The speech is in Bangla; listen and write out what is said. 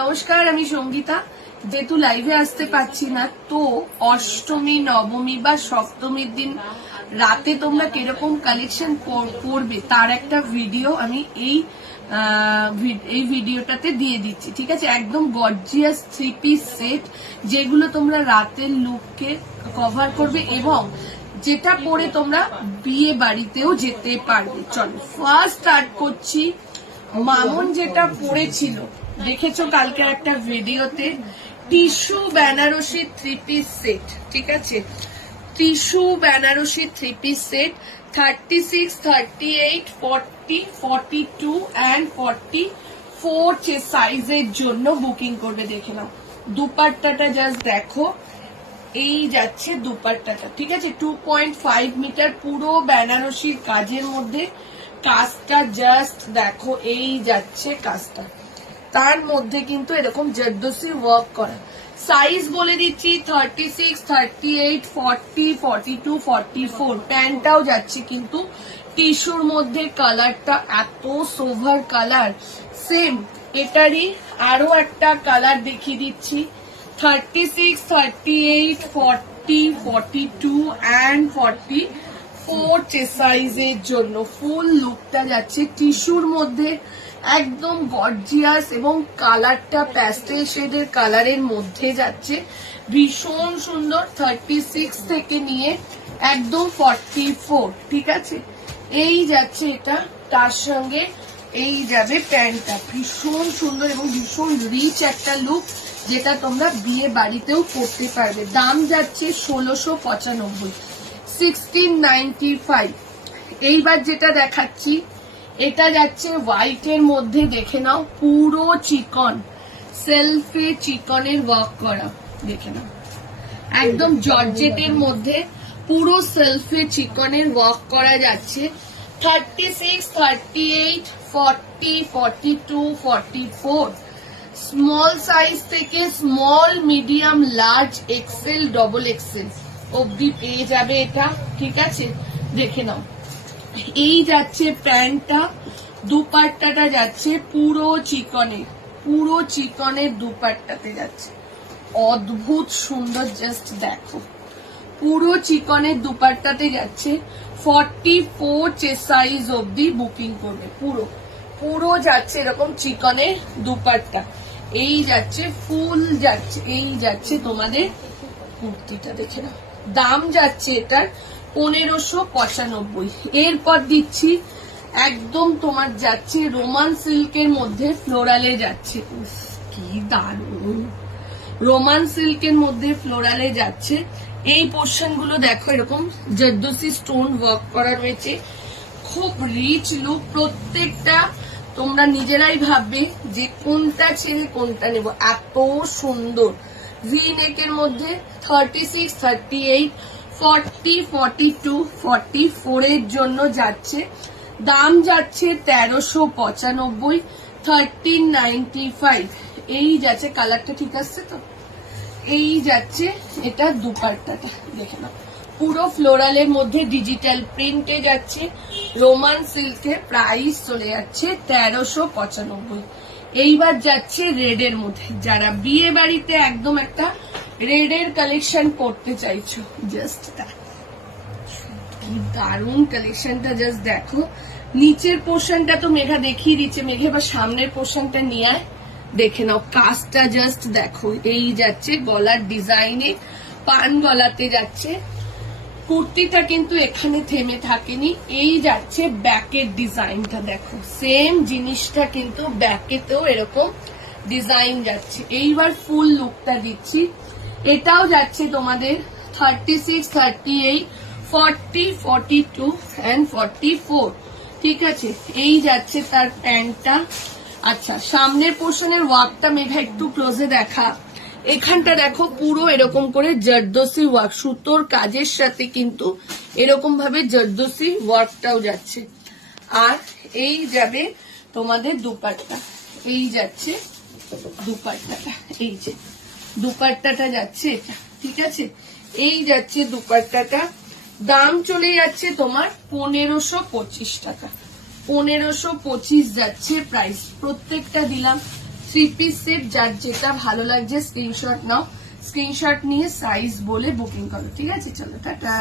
নমস্কার, আমি সঙ্গীতা। যেহেতু লাইভে আসতে পারছি না, তো অষ্টমী, নবমী বা সপ্তমীর দিন রাতে তোমরা কিরকম কালেকশন করবে তার একটা ভিডিও আমি এই ভিডিওটাতে দিয়ে দিচ্ছি। ঠিক আছে, একদম গর্জিয়াস 3 পিস সেট, যেগুলো তোমরা রাতের লুককে কভার করবে এবং যেটা পরে তোমরা বিয়ে বাড়িতেও যেতে পারবে। চলো ফার্স্ট স্টার্ট করছি। মামুন যেটা পরেছিল দেখেছো কালকের একটা ভিডিওতে, টিস্যু বেনারসি 3 পিস সেট। ঠিক আছে, tissue Banarasi 3 piece set 36, 38, 40, 42 and 44 সাইজের জন্য বুকিং করবে। দেখে নাও দুপাট্টাটা, জাস্ট দেখো এই যাচ্ছে দুপাট্টাটা। ঠিক আছে, 2.5 মিটার পুরো বেনারসির কাজের মধ্যে। কাজটা জাস্ট দেখো, এই যাচ্ছে কাজটা, তার মধ্যে কিন্তু এরকম জর্দোসি ওয়ার্ক করা। সাইজ বলে দিচ্ছি 36, 38, 40, 42, 44। প্যান্টটাও যাচ্ছে কিন্তু টিস্যুর মধ্যে। কালারটা এত সোভার কালার, সেম এটারই আরো একটা কালার দেখিয়ে দিচ্ছি। 36, 38, 40, 42 and 44 সাইজের জন্য ফুল লুকটা যাচ্ছে টিস্যুর মধ্যে, একদম গর্জিয়াস এবং কালারটা প্যাস্টেল শেডের কালারের মধ্যে যাচ্ছে, ভীষণ সুন্দর। 36 থেকে নিয়ে একদম 44। ঠিক আছে, এই যাচ্ছে এটা, তার সঙ্গে এই যাবে প্যান্টটা, ভীষণ সুন্দর এবং ভীষণ রিচ একটা লুক, যেটা তোমরা বিয়ে বাড়িতেও করতে পারবে। দাম যাচ্ছে 1695, 1695। এইবার যেটা দেখাচ্ছি, এটা যাচ্ছে হোয়াইটের মধ্যে। দেখে নাও পুরো চিকন, সেলফে চিকনের ওয়ার্ক করা। দেখে নাও একদম জর্জেটের মধ্যে পুরো সেলফে চিকনের ওয়ার্ক করা যাচ্ছে। 36, 38, 40, 42, 44 স্মল সাইজ থেকে small, medium, large, XL, double XL অব্দি পেয়ে যাবে এটা। ঠিক আছে, দেখে নাও এই যাচ্ছে প্যান্টটা, দুপাট্টাটা যাচ্ছে পুরো চিকনের দুপাট্টাতে যাচ্ছে, অদ্ভুত সুন্দর। জাস্ট দেখো পুরো চিকনের দুপাট্টাতে যাচ্ছে। 44 সাইজ অব্দি বুকিং করবে। পুরো যাচ্ছে এরকম চিকনের দুপাট্টা, এই যাচ্ছে ফুল যাচ্ছে, এই যাচ্ছে তোমাদের কুর্তিটা। দেখে নাও দাম যাচ্ছে এটার 1595। এরপর দিচ্ছি একদম তোমার যাচ্ছে রোমান সিল্কের মধ্যে ফ্লোরালে যাচ্ছে। কি দারুণ, রোমান সিল্কের মধ্যে ফ্লোরালে যাচ্ছে। এই পোর্শন গুলো দেখো এরকম জর্দোসি স্টোন ওয়ার্ক করা রয়েছে, খুব রিচ লুক। প্রত্যেকটা তোমরা নিজেরাই ভাববে যে কোনটা ছেড়ে কোনটা নেব, এত সুন্দর। ভি নেকের মধ্যে 36, 38, 40, 42, 44 এর জন্য যাচ্ছে। দাম যাচ্ছে 1395, 1395। এই যাচ্ছে কালারটা, ঠিক আছে তো? এই যাচ্ছে এটা দুপাট্টাটা। দেখে নাও পুরো ফ্লোরালের মধ্যে ডিজিটাল প্রিন্টে যাচ্ছে, রোমান সিল্কে। প্রাইস চলে যাচ্ছে 1395। এইবার যাচ্ছে রেড এর মধ্যে। যারা বিয়ে বাড়িতে একদম একটা রেড এর কালেকশন করতে চাইছো, জাস্ট কি দারুণ কালেকশনটা, জাস্ট দেখো। নিচের পোর্শনটা তো মেঘা দেখিয়ে দিচ্ছে, মেঘে বা সামনের পোর্শনটা নিয়ে আয়। দেখে নাও কাজটা জাস্ট দেখো, এই যাচ্ছে গলার ডিজাইনে, পান গলাতে যাচ্ছে। কুর্তিটা কিন্তু এখানে থেমে থাকেনি, এই যাচ্ছে ব্যাকের ডিজাইনটা। দেখো সেম জিনিসটা কিন্তু ব্যাকেতেও এরকম ডিজাইন যাচ্ছে। এইবার ফুল লুকটা দিচ্ছি। এটাও যাচ্ছে তোমাদের 36, 38, 40, 42 and 44। ঠিক আছে, এই যাচ্ছে তার প্যান্টটা। আচ্ছা, সামনের পোর্শনের ওয়ার্কটা মেঘা একটু ক্লোজে দেখা। এখানটা দেখো পুরো এরকম করে জর্দোসি ওয়ার্ক, সুতোর কাজের সাথে কিন্তু এরকম ভাবে জর্দোসি ওয়ার্কটাও যাচ্ছে। আর এই যাবে তোমাদের দুপাট্টা, এই যাচ্ছে দুপাট্টাটা, এই যে দুপাট্টাটা যাচ্ছে এটা। ঠিক আছে, এই যাচ্ছে দুপাট্টাটা। দাম চলে যাচ্ছে তোমার 1525 টাকা, 1525 যাচ্ছে প্রাইস। প্রত্যেকটা দিলাম 3 পিস সেট, যার যেটা ভালো লাগছে স্ক্রিনশট নাও, স্ক্রিনশট নিয়ে সাইজ বলে বুকিং করো। ঠিক আছে, চলো টাটা।